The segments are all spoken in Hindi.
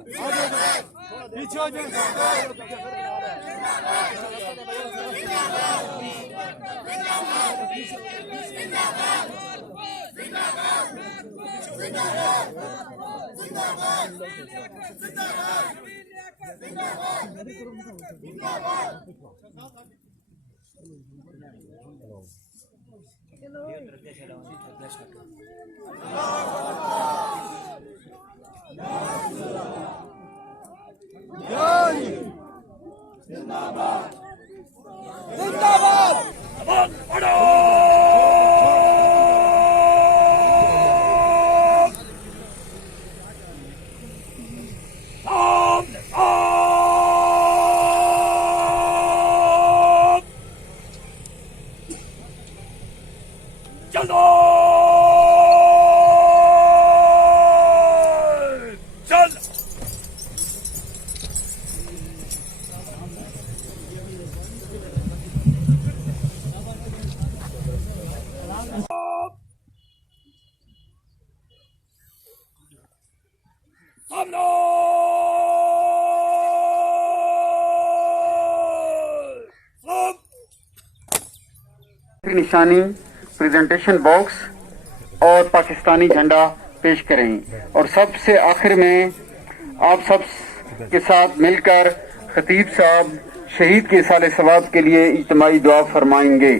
पीछे हो जाए। निशानी, प्रेजेंटेशन बॉक्स और पाकिस्तानी झंडा पेश करें और सबसे आखिर में आप सब के साथ मिलकर खतीब साहब शहीद के साले सवाब के लिए इज्तिमाई दुआ फरमाएंगे।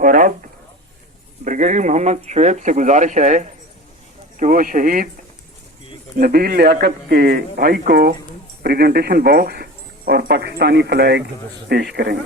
और अब ब्रिगेडियर मोहम्मद शुएब से गुजारिश है कि वो शहीद नबील लियाकत के भाई को प्रेजेंटेशन बॉक्स और पाकिस्तानी फ्लैग पेश करें।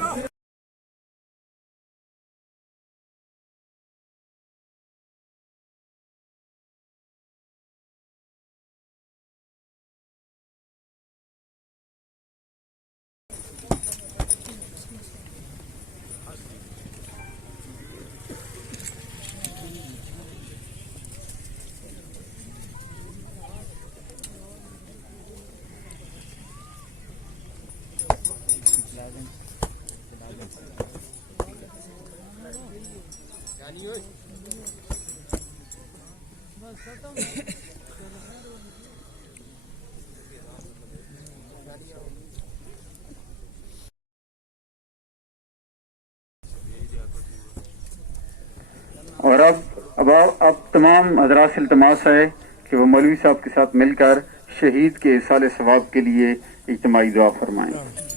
और अब तमाम हज़रात से इल्तमास है कि वो मौलवी साहब के साथ मिलकर शहीद के इसाले सवाब के लिए इज्तिमाई दुआ फरमाएं।